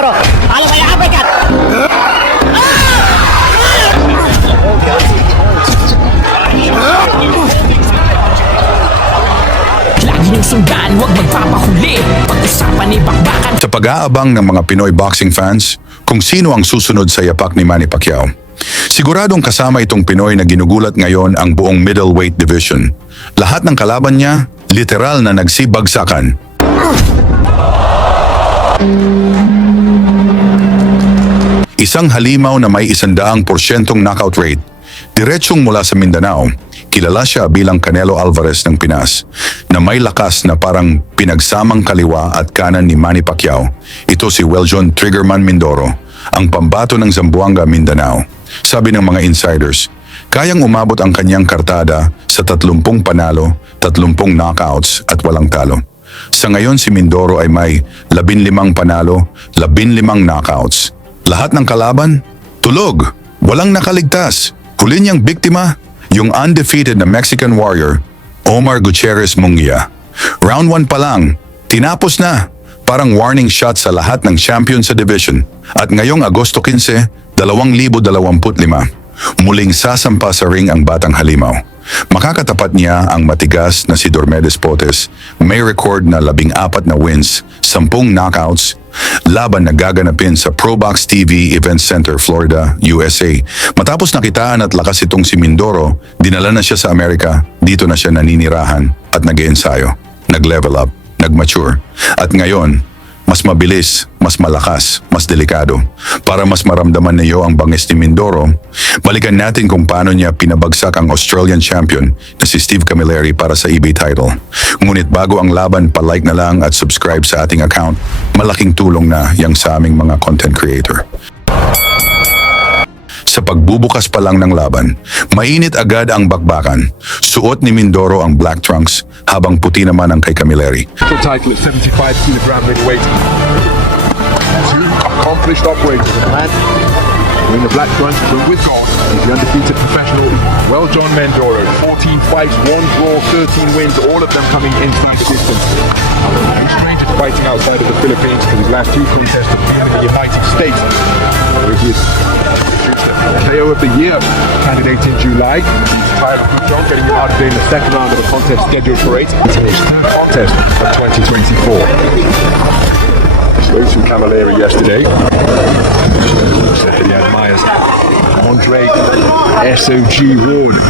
Mindoro. Alam saya apa kan? Lagi niyong sundan, huwag magpapahuli. Pag-usapan ni bakbakan. Sa pag-aabang ng mga Pinoy boxing fans kung sino ang susunod sa yapak ni Manny Pacquiao, siguradong kasama itong Pinoy na ginugulat ngayon ang buong middleweight division. Lahat ng kalaban niya, literal na nagsibagsakan. Isang halimaw na may 100% knockout rate, diretsyong mula sa Mindanao. Kilala siya bilang Canelo Alvarez ng Pinas, na may lakas na parang pinagsamang kaliwa at kanan ni Manny Pacquiao. Ito si Weljon Triggerman Mindoro, ang pambato ng Zamboanga, Mindanao. Sabi ng mga insiders, kayang umabot ang kanyang kartada sa 30 panalo, 30 knockouts at walang talo. Sa ngayon si Mindoro ay may 15 panalo, 15 knockouts. Lahat ng kalaban, tulog, walang nakaligtas. Huli niyang biktima, yung undefeated na Mexican warrior, Omar Gutierrez Munguia. Round 1 pa lang, tinapos na. Parang warning shot sa lahat ng champion sa division. At ngayong Agosto 15, 2025, muling sasampa sa ring ang batang halimaw. Makakatapat niya ang matigas na si Dormedes Potes, may record na 14 na wins, 10 knockouts, laban na gaganapin sa ProBox TV Event Center, Florida, USA. Matapos nakitaan at lakas itong si Mindoro, dinala na siya sa Amerika, dito na siya naninirahan at nag-iensayo, nag-level up, nag-mature. At ngayon, mas mabilis, mas malakas, mas delikado. Para mas maramdaman niyo ang bangis ni Mindoro, balikan natin kung paano niya pinabagsak ang Australian champion na si Steve Camilleri para sa eBay title. Ngunit bago ang laban, palike na lang at subscribe sa ating account. Malaking tulong na yang sa aming mga content creator. Sa pagbubukas pa lang ng laban, mainit agad ang bakbakan. Suot ni Mindoro ang black trunks habang puti naman ang kay Camilleri. Title at 75 kg middleweight. Two accomplished operators of the man wearing the black trunks, but with gold, he's the undefeated professional. Well, John Mindoro, 14 fights, 1 draw, 13 wins, all of them coming inside the distance. No stranger to fighting outside of the Philippines because his last 2 contests have been in the United States. Where he is KO of the Year candidate in July. He's tired of Good John getting him out of there in the second round of the contest scheduled for 8. It's his 3rd contest of 2024. Straight from Camilleri yesterday. Said that he admires Andre SOG Ward,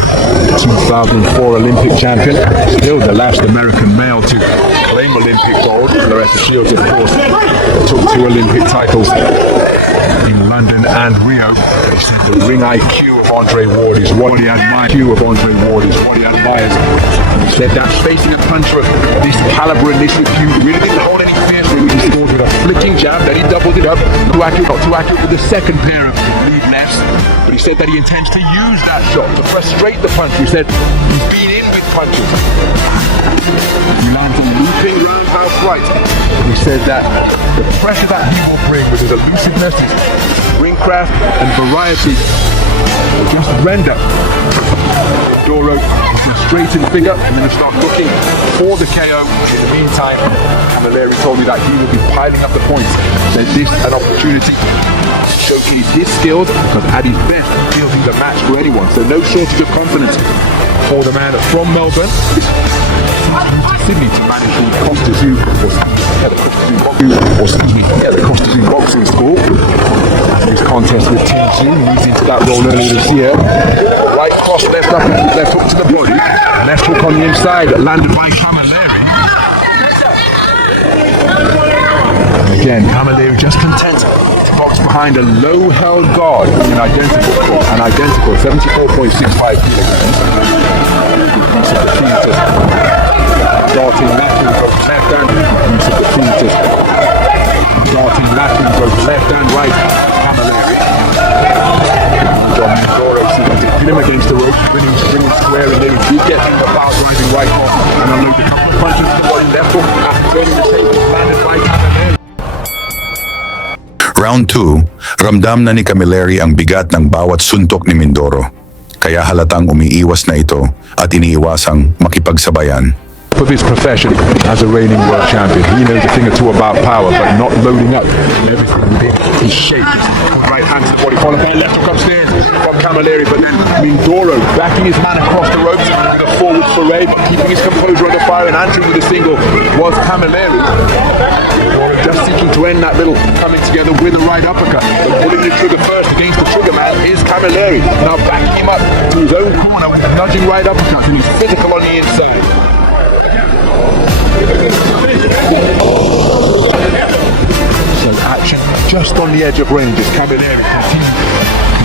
2004 Olympic champion, still the last American male to claim Olympic gold. Loretta Shields, of course, took 2 Olympic titles in London and Rio. He said the ring IQ of Andre Ward is what he admires. IQ of Andre Ward is what he admires. And he said that facing a puncher of this caliber and this repute really didn't hold any fear for him. He scored with a flicking jab, then he doubled it up. Not too accurate with the second pair of lead lefts. But he said that he intends to use that shot to frustrate the puncher. He said he's been in with punches. He lands a looping roundabout right. He said that the pressure that he will bring with his elusiveness, his ring craft and variety will just render Mindoro a frustrating figure, and then he'll start looking for the KO. In the meantime, Camilleri told me that he will be piling up the points. Said this an opportunity to showcase his skills, because at his best, he'll be the match for anyone. So no shortage of confidence for the man from Melbourne. Sydney to manage the Costa Zoo, the Costa Zoo boxing school. His contest with Team Zoo moves into that role earlier this year. Right cross, left up, left hook to the body, left hook on the inside, landed by Camilleri. Again, Camilleri just content to box behind a low-held guard, an identical 74.65 kilograms. Darting left and goes left and darting left and goes left and right. Camilleri. John Mindoro seems to pin him against the rope, winning square, and then he gets in the power driving right off and unload a couple of punches to the body left hook after turning the table, landed by Camilleri. Round 2, ramdam na ni Camilleri ang bigat ng bawat suntok ni Mindoro. Kaya halatang umiiwas na ito at iniiwasang makipagsabayan. of his profession as a reigning world champion. He knows a thing or two about power, but not loading up everything within his shape. Right hand to the body, followed by left hook upstairs from Camilleri, but then Mindoro backing his man across the ropes with a forward foray, but keeping his composure under fire and answering with a single was Camilleri. Just seeking to end that little coming together with a right uppercut, but pulling the trigger first against the trigger man is Camilleri. Now backing him up to his own corner with a nudging right uppercut, and he's physical on the inside. So action just on the edge of range as Camilleri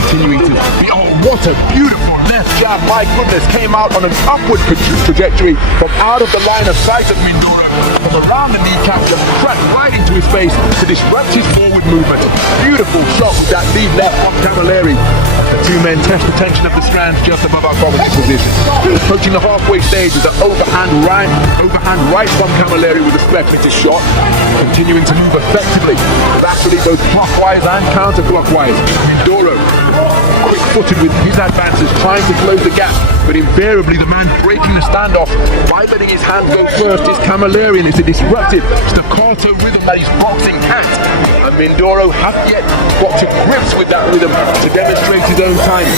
continuing to be, oh, what a beautiful left jab, my goodness, came out on an upward trajectory from out of the line of sight of Mindoro, from around the kneecap, just cracked right into his face to disrupt his forward movement. Beautiful shot with that lead left from Camilleri. The two men test the tension of the strands just above our combat position. Approaching the halfway stage with an overhand right from Camilleri with a speculative shot. Continuing to move effectively, laterally both clockwise and counterclockwise. Mindoro quick-footed with his advances, trying to close the gap, but invariably the man breaking the standoff by letting his hand go first is Camilleri, and it's a disruptive staccato rhythm that he's boxing at. And Mindoro hasn't yet got to grips with that rhythm to demonstrate his own timing.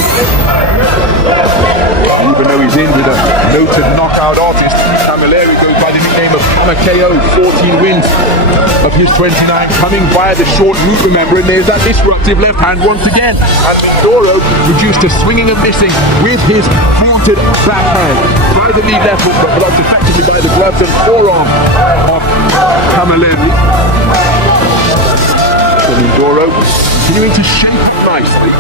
Even though he's in with a noted knockout artist, Camilleri goes by the nickname of PACQUIAO, 14 wins of his 29, coming via the short route, remember, and there's that disruptive left hand once again. And Mindoro reduced to swinging and missing with his fluted back hand. By the lead left hook, but blocked effectively by the gloves and forearm of Camilleri. So Mindoro continuing to shape up nicely.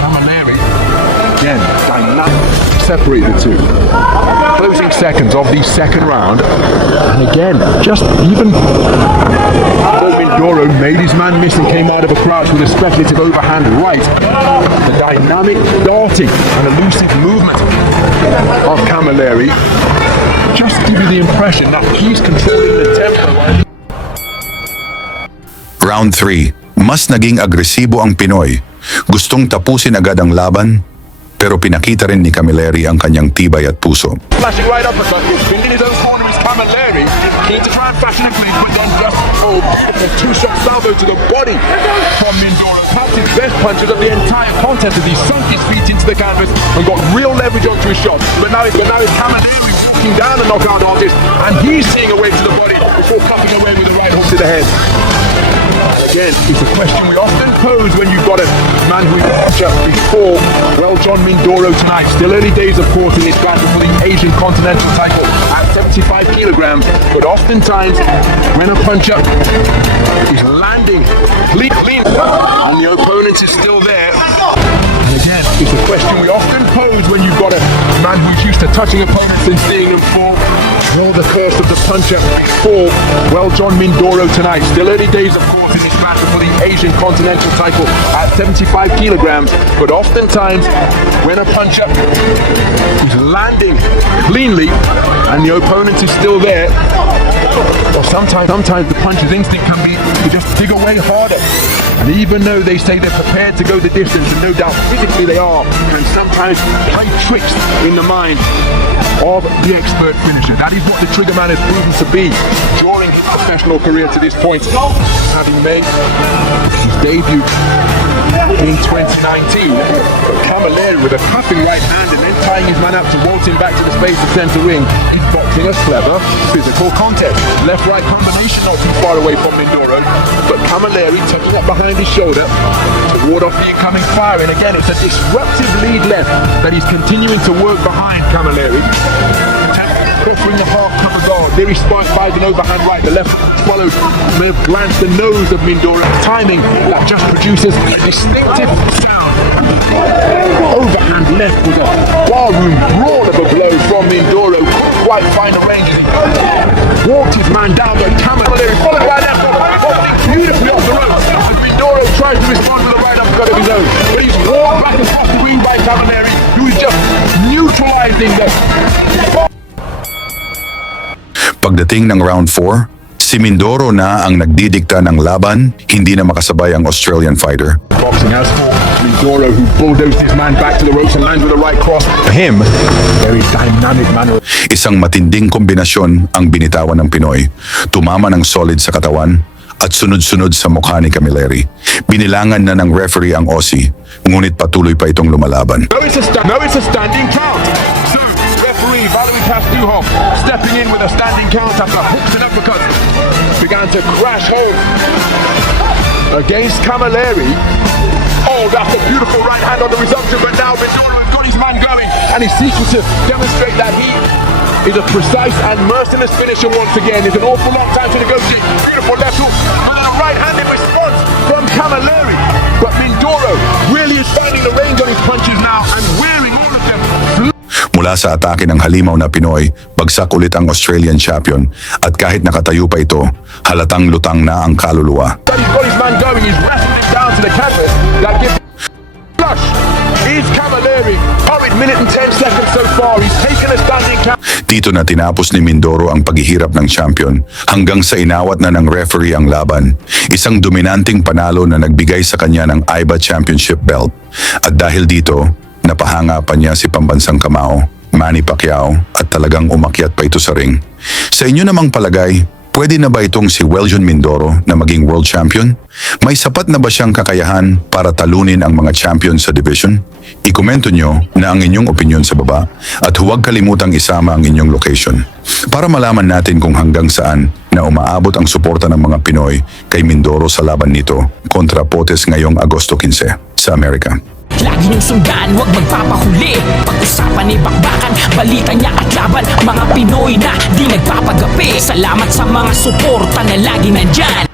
Camilleri, again, dynamic. Separate the two. Closing seconds of the second round, and again, just even Mindoro made his man miss and came out of a crouch with a speculative overhand right. The dynamic darting and elusive movement of Camilleri just give you the impression that he's controlling the tempo. Round 3. Mas naging agresibo ang Pinoy. Gustong tapusin agad ang laban, pero pinakita rin ni Camilleri ang kanyang tibay at puso. Flashing right uppercut, building his own corner is Camilleri, keen to try and fashion a clean, but then just a two-shot salvo to the body from Mindoro. Perhaps his best punches of the entire contest as he sunk his feet into the canvas and got real leverage onto his shot. But now it's Camilleri walking down the knockout artist, and he's seeing a way to the body before cupping away with a right hook to the head. Again, it's a question we often pose when you've got a man who matched up before. Well, John Mindoro tonight. Still early days, of course, in this battle for the Asian Continental title at 75 kilograms. But oftentimes, when a punch-up is landing clean and the opponent is still there. And again, it's a question we often pose when you've got a man who's used to touching opponents and seeing them fall. Will the curse of the punch-up fall? Well, John Mindoro tonight. Still early days, of course, in this battle for the Asian Continental title at 75 kilograms. But oftentimes, when a punch-up is landing cleanly and the opponent is still there, or sometimes the puncher's instinct can be to just dig away harder. And even though they say they're prepared to go the distance, and no doubt physically they are, and sometimes play tricks in the mind of the expert finisher. That is what the trigger man has proven to be during his professional career to this point, having made his debut in 2019. Camilleri with a cuffing right hand and then tying his man up to waltz him back to the space of center ring. He's boxing a clever physical contest. Left-right combination not too far away from Mindoro, but Camilleri tucking up behind his shoulder to ward off the incoming fire. And again, it's a disruptive lead left that he's continuing to work behind Camilleri. Crossing the half cover guard. There he finds an overhand right. The left followed. May have glanced the nose of Mindoro. Timing that just produces a distinctive sound. Overhand left was a barroom brawl of a blow from Mindoro. Couldn't quite find the range. Walked his man down, but Camilleri followed by left hook, beautifully off the ropes. Mindoro tries to respond with a right uppercut of his own, but he's walked back across the ring by Camilleri, who's just neutralizing the. Pagdating ng round 4, si Mindoro na ang nagdidikta ng laban, hindi na makasabay ang Australian fighter. Boxing as for Mindoro, who bulldozed his man back to the ropes and landed with the right cross. For him, very dynamic manner. Isang matinding kombinasyon ang binitawan ng Pinoy. Tumama ng solid sa katawan at sunod-sunod sa mukha ni Camilleri. Binilangan na ng referee ang Aussie, ngunit patuloy pa itong lumalaban. No, it's a standing count. So, referee Valery PACQUIAO stepping in with a standing count after hooks and uppercuts began to crash home against Camilleri. Oh, that's a beautiful right hand on the resumption, but now Mindoro has got his man going, and he's seeking to demonstrate that he is a precise and merciless finisher once again. It's an awful long time to negotiate. Beautiful left hook, and a right-handed response from Camilleri. But Mindoro really is finding the range on his punches now and wearing all of them. Mula sa atake ng halimaw na Pinoy, bagsak ulit ang Australian champion at kahit nakatayo pa ito, halatang lutang na ang kaluluwa. But he's got his man going, he's wrestled him down to the canvas. That gives flush. Is Camilleri. Horrid minute and 10 seconds so far. He's taken a standing count. Dito na tinapos ni Mindoro ang paghihirap ng champion hanggang sa inawat na ng referee ang laban. Isang dominanting panalo na nagbigay sa kanya ng IBA Championship belt. At dahil dito, napahanga pa niya si pambansang kamao, Manny Pacquiao, at talagang umakyat pa ito sa ring. Sa inyo namang palagay, pwede na ba itong si Weljon Mindoro na maging world champion? May sapat na ba siyang kakayahan para talunin ang mga champion sa division? I-komento nyo na ang inyong opinion sa baba at huwag kalimutang isama ang inyong location para malaman natin kung hanggang saan na umaabot ang suporta ng mga Pinoy kay Mindoro sa laban nito kontra Potes ngayong Agosto 15 sa Amerika. Lagi niyong sundan, huwag magpapahuli. Pag-usapan ni bakbakan, balita niya at laban. Mga Pinoy na di nagpapagapi. Salamat sa mga suporta na lagi nandyan.